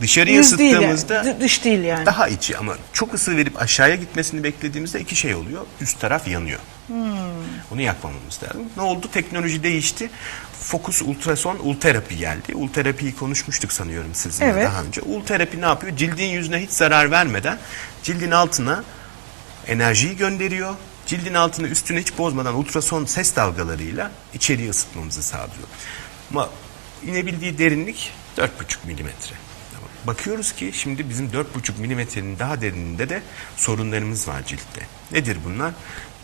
Dışarıya Yüz değil yani, ısıttığımızda dı- dış değil yani. daha içi ama çok ısı verip aşağıya gitmesini beklediğimizde iki şey oluyor. Üst taraf yanıyor. Hmm. Onu yakmamamız lazım. Ne oldu? Teknoloji değişti. Fokus ultrason, ulterapi geldi. Ulterapiyi konuşmuştuk sanıyorum sizinle Evet. daha önce. Ulterapi ne yapıyor? Cildin yüzüne hiç zarar vermeden cildin altına enerjiyi gönderiyor. Cildin altını üstünü hiç bozmadan ultrason ses dalgalarıyla içeriği ısıtmamızı sağlıyor. Ama inebildiği derinlik 4,5 milimetre. Bakıyoruz ki şimdi bizim 4,5 milimetrenin daha derininde de sorunlarımız var ciltte. Nedir bunlar?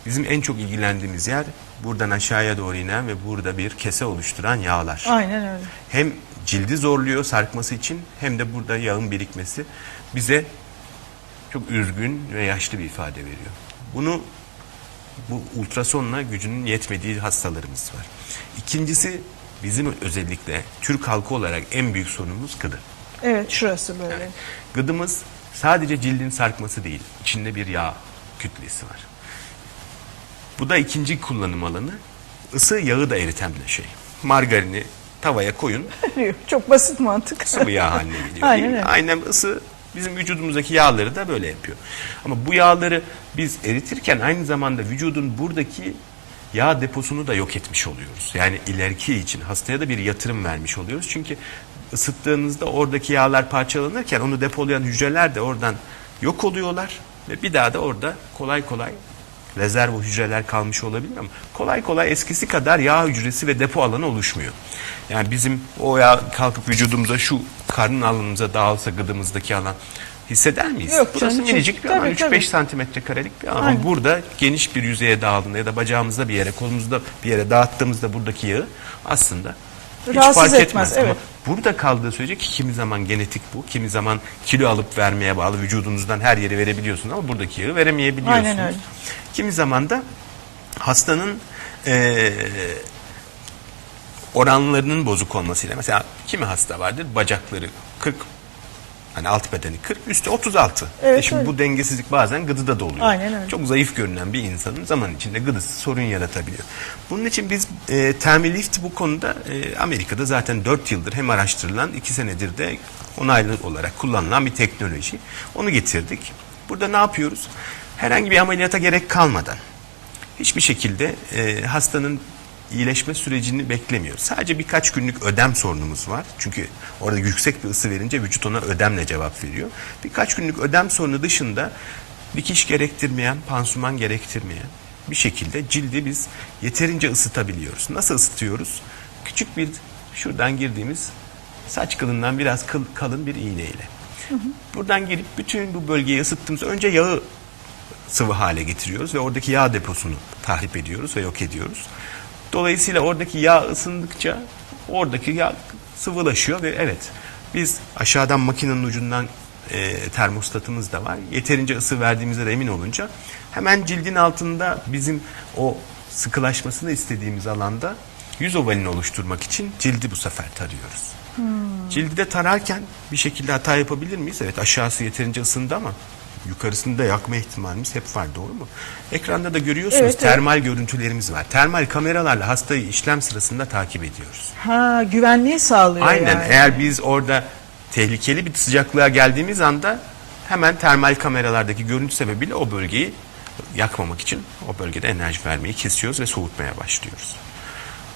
Bizim en çok ilgilendiğimiz yer buradan aşağıya doğru inen ve burada bir kese oluşturan yağlar. Aynen öyle. Hem cildi zorluyor sarkması için hem de burada yağın birikmesi bize çok üzgün ve yaşlı bir ifade veriyor. Bunu bu ultrasonla gücünün yetmediği hastalarımız var. İkincisi bizim özellikle Türk halkı olarak en büyük sorunumuz gıdı. Evet şurası böyle. Gıdımız sadece cildin sarkması değil, içinde bir yağ kütlesi var. Bu da ikinci kullanım alanı. Isı yağı da eriten bir şey. Margarini tavaya koyun, Çok basit mantık. sıvı yağ haline geliyor. Aynen öyle. Aynen ısı bizim vücudumuzdaki yağları da böyle yapıyor. Ama bu yağları biz eritirken aynı zamanda vücudun buradaki yağ deposunu da yok etmiş oluyoruz. Yani ileriki için hastaya da bir yatırım vermiş oluyoruz. Çünkü ısıttığınızda oradaki yağlar parçalanırken onu depolayan hücreler de oradan yok oluyorlar ve bir daha da orada kolay kolay rezerv hücreler kalmış olabilir ama kolay kolay eskisi kadar yağ hücresi ve depo alanı oluşmuyor. Yani bizim o yağ kalkıp vücudumuza şu karnın alanımıza dağılsa gıdımızdaki alan hisseder miyiz? Yok Burası canım, minicik bir alan. tabii, 3-5 tabii. santimetre karelik bir alan. Ama burada geniş bir yüzeye dağıldığında ya da bacağımızda bir yere, kolumuzda bir yere dağıttığımızda buradaki yağı aslında hiç Rahatsız fark etmez, etmez. evet. Burada kaldığı sürece ki kimi zaman genetik bu, kimi zaman kilo alıp vermeye bağlı vücudunuzdan her yere verebiliyorsunuz ama buradaki yağı veremeyebiliyorsunuz. Aynen öyle. Kimi zaman da hastanın eee, oranlarının bozuk olmasıyla mesela kimi hasta vardır bacakları 40 hani alt bedeni 40 üstü 36. Evet, E şimdi öyle. bu dengesizlik bazen gıdıda da oluyor. Aynen öyle. Çok zayıf görünen bir insanın zaman içinde gıdısı sorun yaratabiliyor. Bunun için biz e, Thermilift bu konuda e, Amerika'da zaten 4 yıldır hem araştırılan 2 senedir de onaylı olarak kullanılan bir teknoloji. Onu getirdik. Burada ne yapıyoruz? Herhangi bir ameliyata gerek kalmadan hiçbir şekilde e, hastanın iyileşme sürecini beklemiyoruz. Sadece birkaç günlük ödem sorunumuz var. Çünkü orada yüksek bir ısı verince vücut ona ödemle cevap veriyor. Birkaç günlük ödem sorunu dışında dikiş gerektirmeyen, pansuman gerektirmeyen bir şekilde cildi biz yeterince ısıtabiliyoruz. Nasıl ısıtıyoruz? Küçük bir şuradan girdiğimiz saç kılından biraz kıl- kalın bir iğneyle. Buradan girip bütün bu bölgeyi ısıttığımız önce yağı sıvı hale getiriyoruz ve oradaki yağ deposunu tahrip ediyoruz ve yok ediyoruz. Dolayısıyla oradaki yağ ısındıkça oradaki yağ sıvılaşıyor ve evet biz aşağıdan makinenin ucundan e, termostatımız da var. Yeterince ısı verdiğimizde de emin olunca hemen cildin altında bizim o sıkılaşmasını istediğimiz alanda yüz ovalini oluşturmak için cildi bu sefer tarıyoruz. Cildi de tararken bir şekilde hata yapabilir miyiz? Evet aşağısı yeterince ısındı ama yukarısını da yakma ihtimalimiz hep var doğru mu? Ekranda da görüyorsunuz Evet, evet. termal görüntülerimiz var. Termal kameralarla hastayı işlem sırasında takip ediyoruz. Ha güvenliği sağlıyor Aynen yani. eğer biz orada tehlikeli bir sıcaklığa geldiğimiz anda hemen termal kameralardaki görüntü sebebiyle o bölgeyi yakmamak için o bölgede enerji vermeyi kesiyoruz ve soğutmaya başlıyoruz.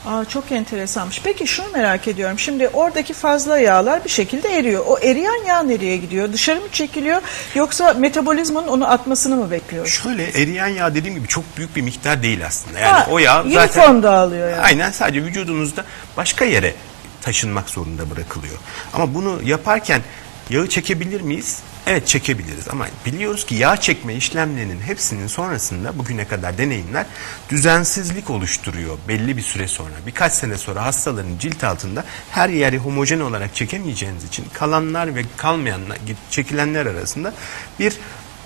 Aa, çok enteresanmış. Peki şunu merak ediyorum. Şimdi oradaki fazla yağlar bir şekilde eriyor. O eriyen yağ nereye gidiyor? Dışarı mı çekiliyor? Yoksa metabolizmanın onu atmasını mı bekliyoruz? Şöyle eriyen yağ dediğim gibi çok büyük bir miktar değil aslında. Yani Ha, o yağ uniform zaten dağılıyor yani. Aynen sadece vücudunuzda başka yere taşınmak zorunda bırakılıyor. Ama bunu yaparken yağı çekebilir miyiz? Evet çekebiliriz ama biliyoruz ki yağ çekme işlemlerinin hepsinin sonrasında bugüne kadar deneyimler düzensizlik oluşturuyor belli bir süre sonra. Birkaç sene sonra hastaların cilt altında her yeri homojen olarak çekemeyeceğiniz için kalanlar ve kalmayanlar çekilenler arasında bir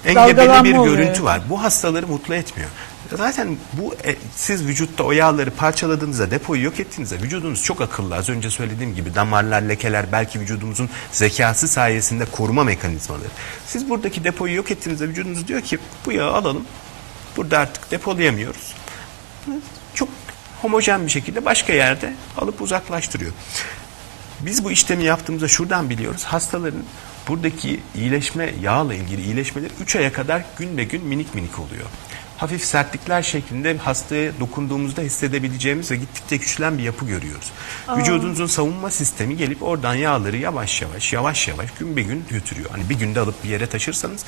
engebeli bir görüntü var. Bu hastaları mutlu etmiyor. Zaten bu e, siz vücutta o yağları parçaladığınızda, depoyu yok ettiğinizde vücudunuz çok akıllı. Az önce söylediğim gibi damarlar, lekeler belki vücudumuzun zekası sayesinde koruma mekanizmaları. Siz buradaki depoyu yok ettiğinizde vücudunuz diyor ki bu yağı alalım. Burada artık depolayamıyoruz. Çok homojen bir şekilde başka yerde alıp uzaklaştırıyor. Biz bu işlemi yaptığımızda şuradan biliyoruz. Hastaların buradaki iyileşme yağla ilgili iyileşmeler 3 aya kadar gün be gün minik minik oluyor. Hafif sertlikler şeklinde hastaya dokunduğumuzda hissedebileceğimiz ve gittikçe güçlen bir yapı görüyoruz. Vücudunuzun savunma sistemi gelip oradan yağları yavaş yavaş yavaş yavaş gün be gün götürüyor. Hani bir günde alıp bir yere taşırsanız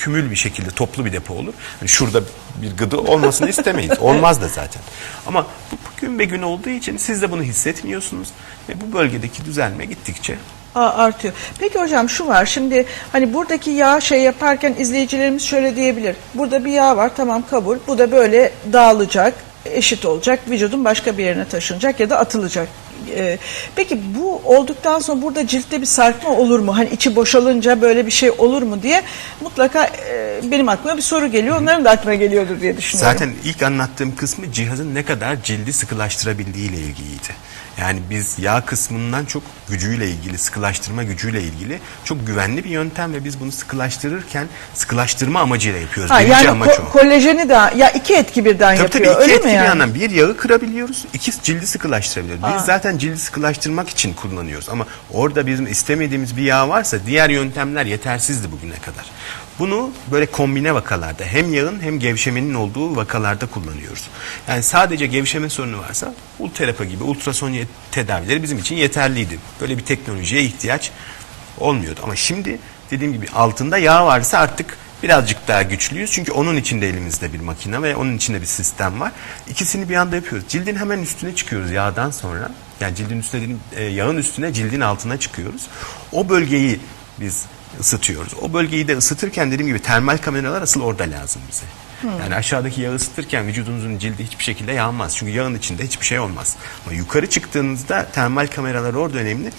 kümül bir şekilde toplu bir depo olur. Hani şurada bir gıdı olmasını istemeyiz. Olmaz da zaten. Ama bu gün be gün olduğu için siz de bunu hissetmiyorsunuz ve bu bölgedeki düzelme gittikçe Artıyor. Peki hocam şu var şimdi hani buradaki yağ şey yaparken izleyicilerimiz şöyle diyebilir. Burada bir yağ var tamam kabul. Bu da böyle dağılacak, eşit olacak, vücudun başka bir yerine taşınacak ya da atılacak. Ee, peki bu olduktan sonra burada ciltte bir sarkma olur mu? Hani içi boşalınca böyle bir şey olur mu diye mutlaka e, benim aklıma bir soru geliyor. Onların da aklına geliyordur diye düşünüyorum. Zaten ilk anlattığım kısmı cihazın ne kadar cildi sıkılaştırabildiği ile ilgiliydi. Yani biz yağ kısmından çok gücüyle ilgili, sıkılaştırma gücüyle ilgili çok güvenli bir yöntem ve biz bunu sıkılaştırırken sıkılaştırma amacıyla yapıyoruz. Ha, Birinci yani amaç ko- o. kolajeni de ya iki etki birden Tabii tabii yapıyor iki öyle etki mi bir yandan. Bir yağı kırabiliyoruz, iki cildi sıkılaştırabiliyoruz. Biz zaten cildi sıkılaştırmak için kullanıyoruz ama orada bizim istemediğimiz bir yağ varsa diğer yöntemler yetersizdi bugüne kadar. Bunu böyle kombine vakalarda hem yağın hem gevşemenin olduğu vakalarda kullanıyoruz. Yani sadece gevşeme sorunu varsa ultrapa gibi ultrason tedavileri bizim için yeterliydi. Böyle bir teknolojiye ihtiyaç olmuyordu. Ama şimdi dediğim gibi altında yağ varsa artık birazcık daha güçlüyüz. Çünkü onun içinde elimizde bir makine ve onun içinde bir sistem var. İkisini bir anda yapıyoruz. Cildin hemen üstüne çıkıyoruz yağdan sonra. Yani cildin üstüne e, yağın üstüne cildin altına çıkıyoruz. O bölgeyi biz ısıtıyoruz. O bölgeyi de ısıtırken dediğim gibi termal kameralar asıl orada lazım bize. Yani aşağıdaki yağı ısıtırken vücudunuzun cildi hiçbir şekilde yanmaz. Çünkü yağın içinde hiçbir şey olmaz. Ama yukarı çıktığınızda termal kameralar orada önemli.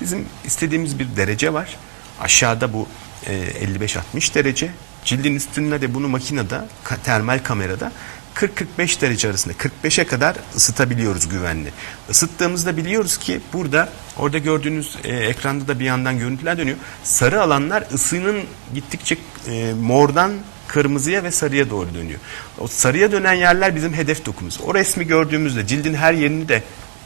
Bizim istediğimiz bir derece var. Aşağıda bu e, 55-60 derece. Cildin üstünde de bunu makinede, termal kamerada 40-45 derece arasında 45'e kadar ısıtabiliyoruz güvenli. Isıttığımızda biliyoruz ki burada orada gördüğünüz e, ekranda da bir yandan görüntüler dönüyor. Sarı alanlar ısının gittikçe e, mordan kırmızıya ve sarıya doğru dönüyor. O sarıya dönen yerler bizim hedef dokumuz. O resmi gördüğümüzde cildin her yerini de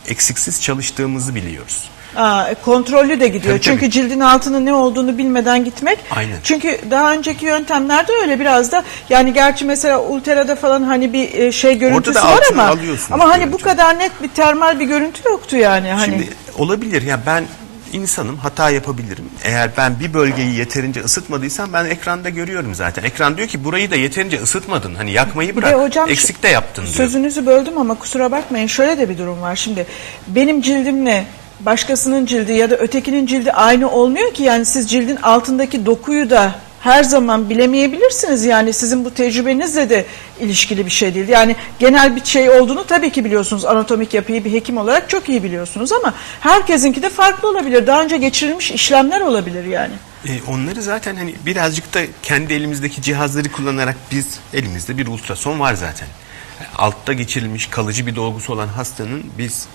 eksiksiz çalıştığımızı biliyoruz. Aa, kontrollü de gidiyor. Tabii, Çünkü tabii. cildin altının ne olduğunu bilmeden gitmek. Aynen. Çünkü daha önceki yöntemlerde öyle biraz da yani gerçi mesela Ultera'da falan hani bir e, şey görüntüsü var ama ama hani bu kadar net bir termal bir görüntü yoktu yani hani. Şimdi olabilir ya ben insanım hata yapabilirim. Eğer ben bir bölgeyi yeterince ısıtmadıysam ben ekranda görüyorum zaten. Ekran diyor ki burayı da yeterince ısıtmadın. Hani yakmayı bırak. hocam eksik de yaptın diyor. Sözünüzü böldüm ama kusura bakmayın. Şöyle de bir durum var. Şimdi benim cildimle başkasının cildi ya da ötekinin cildi aynı olmuyor ki. Yani siz cildin altındaki dokuyu da her zaman bilemeyebilirsiniz. Yani sizin bu tecrübenizle de ilişkili bir şey değil. Yani genel bir şey olduğunu tabii ki biliyorsunuz. Anatomik yapıyı bir hekim olarak çok iyi biliyorsunuz ama herkesinki de farklı olabilir. Daha önce geçirilmiş işlemler olabilir yani. E, onları zaten hani birazcık da kendi elimizdeki cihazları kullanarak biz elimizde bir ultrason var zaten. Altta geçirilmiş kalıcı bir dolgusu olan hastanın biz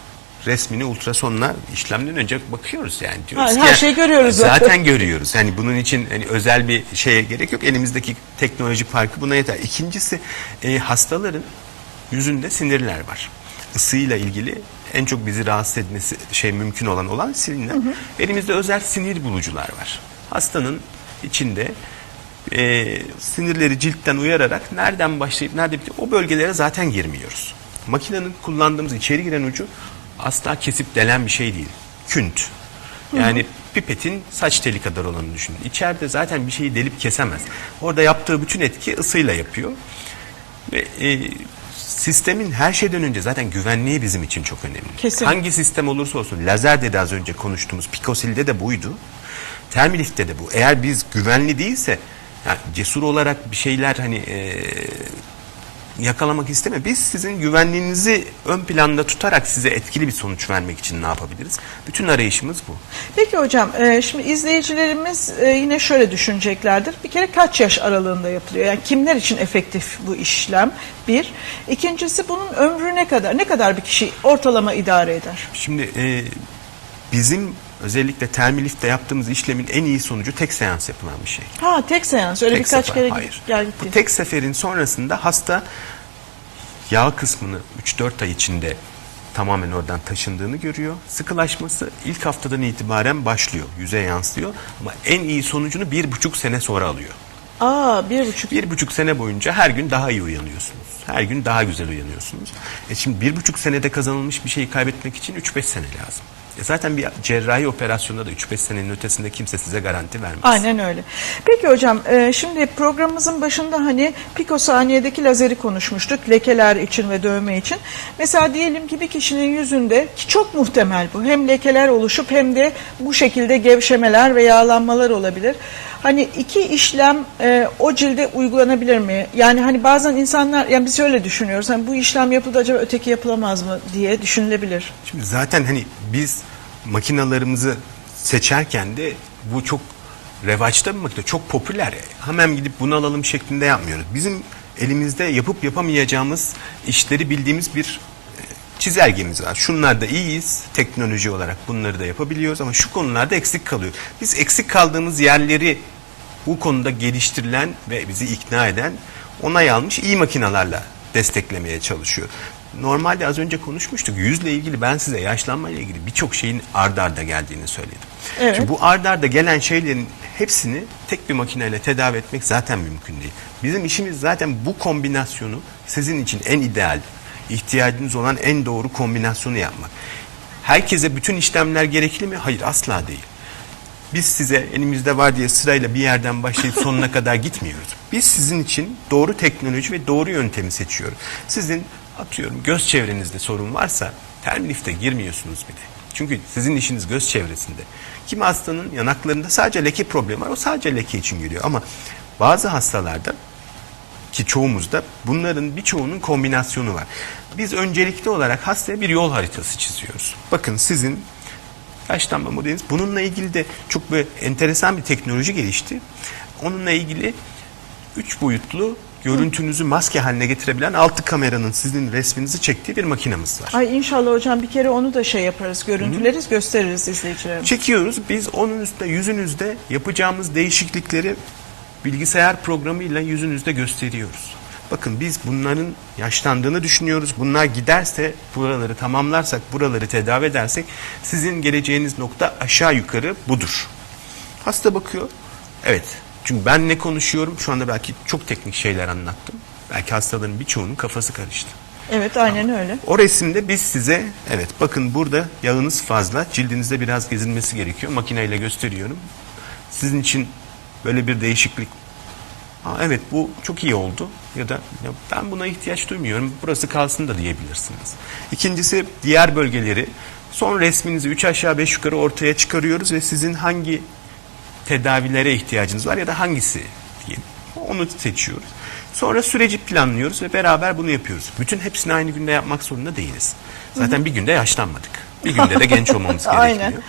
resmini ultrasonla işlemden önce bakıyoruz yani diyoruz. Ha, her şeyi görüyoruz zaten. Zaten görüyoruz. Yani bunun için hani özel bir şeye gerek yok. Elimizdeki teknoloji parkı buna yeter. İkincisi e, hastaların yüzünde sinirler var. Isıyla ilgili en çok bizi rahatsız etmesi şey mümkün olan olan sinirler. Elimizde özel sinir bulucular var. Hastanın içinde e, sinirleri ciltten uyararak nereden başlayıp nerede bitiyor o bölgelere zaten girmiyoruz. Makinenin kullandığımız içeri giren ucu asla kesip delen bir şey değil. Künt. Yani pipetin saç teli kadar olanı düşünün. İçeride zaten bir şeyi delip kesemez. Orada yaptığı bütün etki ısıyla yapıyor. Ve e, sistemin her şeyden önce zaten güvenliği bizim için çok önemli. Kesin. Hangi sistem olursa olsun lazer dedi az önce konuştuğumuz Picosil'de de buydu. Termilift'te de bu. Eğer biz güvenli değilse yani cesur olarak bir şeyler hani e, yakalamak isteme. Biz sizin güvenliğinizi ön planda tutarak size etkili bir sonuç vermek için ne yapabiliriz? Bütün arayışımız bu. Peki hocam, e, şimdi izleyicilerimiz e, yine şöyle düşüneceklerdir. Bir kere kaç yaş aralığında yapılıyor? Yani kimler için efektif bu işlem? Bir. İkincisi bunun ömrü ne kadar? Ne kadar bir kişi ortalama idare eder? Şimdi e, bizim özellikle termilifte yaptığımız işlemin en iyi sonucu tek seans yapılan bir şey. Ha tek seans. Öyle Tek birkaç sefer, kere hayır. gel. Bu tek seferin sonrasında hasta yağ kısmını 3-4 ay içinde tamamen oradan taşındığını görüyor. Sıkılaşması ilk haftadan itibaren başlıyor, yüze yansıyor ama en iyi sonucunu bir buçuk sene sonra alıyor. Aa bir buçuk. Bir buçuk sene boyunca her gün daha iyi uyanıyorsunuz. Her gün daha güzel uyanıyorsunuz. E şimdi bir buçuk senede kazanılmış bir şeyi kaybetmek için 3-5 sene lazım. E zaten bir cerrahi operasyonda da 3-5 senenin ötesinde kimse size garanti vermez. Aynen öyle. Peki hocam e, şimdi programımızın başında hani pikosaniyedeki lazeri konuşmuştuk lekeler için ve dövme için. Mesela diyelim ki bir kişinin yüzünde ki çok muhtemel bu hem lekeler oluşup hem de bu şekilde gevşemeler ve yağlanmalar olabilir. Hani iki işlem e, o cilde uygulanabilir mi? Yani hani bazen insanlar yani biz öyle düşünüyoruz. Hani bu işlem yapıldı acaba öteki yapılamaz mı diye düşünülebilir. Şimdi zaten hani biz makinalarımızı seçerken de bu çok revaçta bir makine, çok popüler. Hemen gidip bunu alalım şeklinde yapmıyoruz. Bizim elimizde yapıp yapamayacağımız işleri bildiğimiz bir e, çizelgemiz var. Şunlarda iyiyiz teknoloji olarak bunları da yapabiliyoruz ama şu konularda eksik kalıyor. Biz eksik kaldığımız yerleri bu konuda geliştirilen ve bizi ikna eden onay almış iyi makinalarla desteklemeye çalışıyor. Normalde az önce konuşmuştuk. Yüzle ilgili ben size yaşlanmayla ilgili birçok şeyin ard arda geldiğini söyledim. Evet. Şimdi bu ard arda gelen şeylerin hepsini tek bir makineyle tedavi etmek zaten mümkün değil. Bizim işimiz zaten bu kombinasyonu sizin için en ideal, ihtiyacınız olan en doğru kombinasyonu yapmak. Herkese bütün işlemler gerekli mi? Hayır asla değil. Biz size elimizde var diye sırayla bir yerden başlayıp sonuna kadar gitmiyoruz. Biz sizin için doğru teknoloji ve doğru yöntemi seçiyoruz. Sizin atıyorum göz çevrenizde sorun varsa termlifte girmiyorsunuz bile. Çünkü sizin işiniz göz çevresinde. Kimi hastanın yanaklarında sadece leke problemi var. O sadece leke için giriyor ama bazı hastalarda ki çoğumuzda bunların birçoğunun kombinasyonu var. Biz öncelikli olarak hastaya bir yol haritası çiziyoruz. Bakın sizin yaşlanma modeliniz. Bununla ilgili de çok böyle enteresan bir teknoloji gelişti. Onunla ilgili üç boyutlu görüntünüzü maske haline getirebilen altı kameranın sizin resminizi çektiği bir makinamız var. Ay inşallah hocam bir kere onu da şey yaparız, görüntüleriz, gösteririz izleyicilerimize. Çekiyoruz. Biz onun üstünde yüzünüzde yapacağımız değişiklikleri bilgisayar programıyla yüzünüzde gösteriyoruz. Bakın biz bunların yaşlandığını düşünüyoruz. Bunlar giderse buraları tamamlarsak, buraları tedavi edersek sizin geleceğiniz nokta aşağı yukarı budur. Hasta bakıyor. Evet. Çünkü ben ne konuşuyorum? Şu anda belki çok teknik şeyler anlattım. Belki hastaların birçoğunun kafası karıştı. Evet aynen öyle. O resimde biz size evet bakın burada yağınız fazla cildinizde biraz gezilmesi gerekiyor. Makineyle gösteriyorum. Sizin için böyle bir değişiklik Aa, evet bu çok iyi oldu ya da ya ben buna ihtiyaç duymuyorum burası kalsın da diyebilirsiniz. İkincisi diğer bölgeleri son resminizi 3 aşağı 5 yukarı ortaya çıkarıyoruz ve sizin hangi tedavilere ihtiyacınız var ya da hangisi diyelim. Onu seçiyoruz. Sonra süreci planlıyoruz ve beraber bunu yapıyoruz. Bütün hepsini aynı günde yapmak zorunda değiliz. Zaten bir günde yaşlanmadık. Bir günde de genç olmamız Aynen. gerekiyor.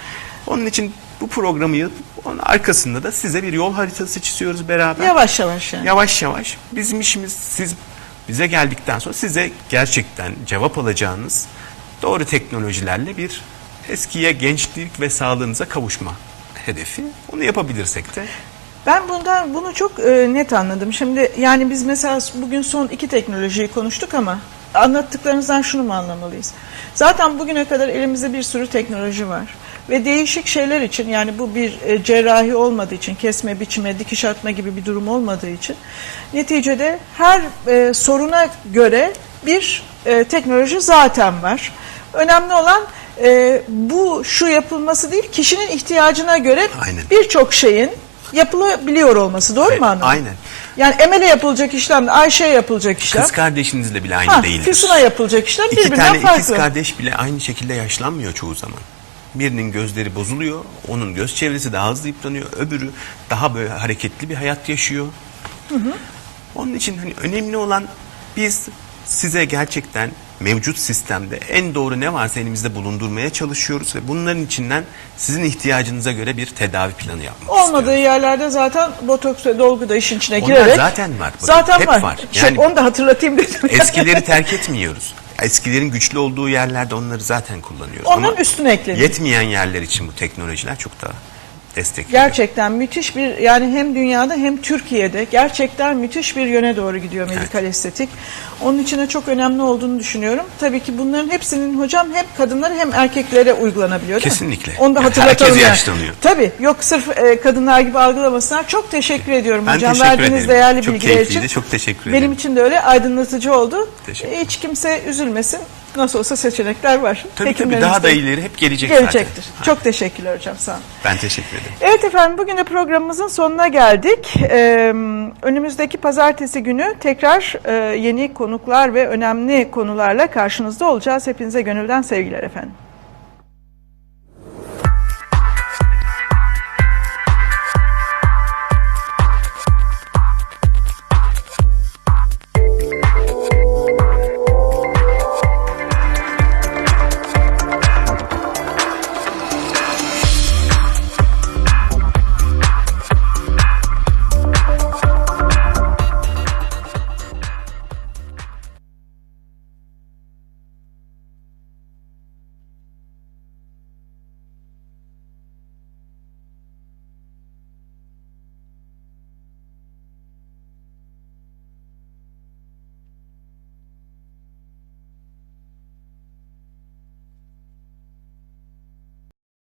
Onun için bu programı yapıp onun arkasında da size bir yol haritası çiziyoruz beraber. Yavaş yavaş yani. Yavaş yavaş. Bizim işimiz siz bize geldikten sonra size gerçekten cevap alacağınız doğru teknolojilerle bir eskiye gençlik ve sağlığınıza kavuşma hedefi. Onu yapabilirsek de Ben bundan bunu çok e, net anladım. Şimdi yani biz mesela bugün son iki teknolojiyi konuştuk ama anlattıklarınızdan şunu mu anlamalıyız? Zaten bugüne kadar elimizde bir sürü teknoloji var. Ve değişik şeyler için yani bu bir e, cerrahi olmadığı için kesme, biçime, dikiş atma gibi bir durum olmadığı için neticede her e, soruna göre bir e, teknoloji zaten var. Önemli olan e, bu şu yapılması değil kişinin ihtiyacına göre birçok şeyin yapılabiliyor olması. Doğru mu anladım? Aynen. Yani Emel'e yapılacak işlem, Ayşe'ye yapılacak işlem, Kız kardeşinizle bile aynı ha, değildir. Yapılacak işlem İki birbirinden tane farklı. ikiz kardeş bile aynı şekilde yaşlanmıyor çoğu zaman. Birinin gözleri bozuluyor, onun göz çevresi daha hızlı yıpranıyor, öbürü daha böyle hareketli bir hayat yaşıyor. Onun için hani önemli olan biz size gerçekten mevcut sistemde en doğru ne varsa elimizde bulundurmaya çalışıyoruz ve bunların içinden sizin ihtiyacınıza göre bir tedavi planı yapmak Olmadığı istiyoruz. yerlerde zaten botoks ve dolgu da işin içine Onlar girerek. zaten var. Bakın, Zaten hep var. var. Şey, Yani- onu da hatırlatayım dedim. Eskileri terk etmiyoruz. Eskilerin güçlü olduğu yerlerde onları zaten kullanıyoruz. Onların Ama üstüne ekleniyor. Yetmeyen yerler için bu teknolojiler çok daha destekliyor. Gerçekten müthiş bir yani hem dünyada hem Türkiye'de gerçekten müthiş bir yöne doğru gidiyor medikal estetik. Onun için de çok önemli olduğunu düşünüyorum. Tabii ki bunların hepsinin hocam hem kadınlara hem erkeklere uygulanabiliyor değil mi? Kesinlikle. Onu da hatırlatalım. herkes yaşlanıyor. Tabii yok sırf e, kadınlar gibi algılamasınlar. Çok teşekkür ediyorum Ben hocam teşekkür verdiğiniz ederim. değerli Çok bilgiler keyifliydi, için. çok teşekkür Benim ederim. için de öyle aydınlatıcı oldu. Hiç kimse üzülmesin. Nasıl olsa seçenekler var. Tabii tabii daha da ileri hep gelecek, gelecektir. zaten. Çok teşekkürler hocam sağ olun. Ben teşekkür ederim. Evet efendim bugün de programımızın sonuna geldik. Ee, önümüzdeki pazartesi günü tekrar e, yeni konuklar ve önemli konularla karşınızda olacağız. Hepinize gönülden sevgiler efendim.